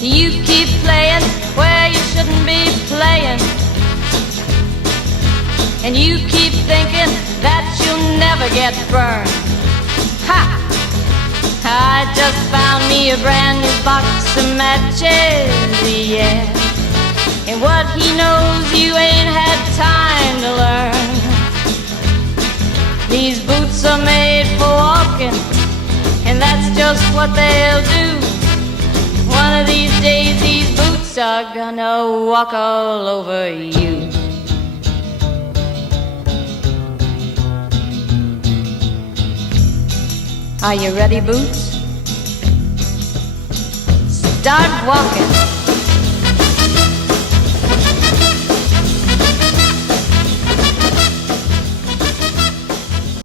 You keep playing where you shouldn't be playing, and you keep thinking that you'll never get burned. Ha! I just found me a brand new box of matches, yeah. And what he knows you ain't had time to learn. These boots are made for walking, and that's just what they'll do. One of these days these boots are gonna walk all over you. Are you ready, Boots? Start walking.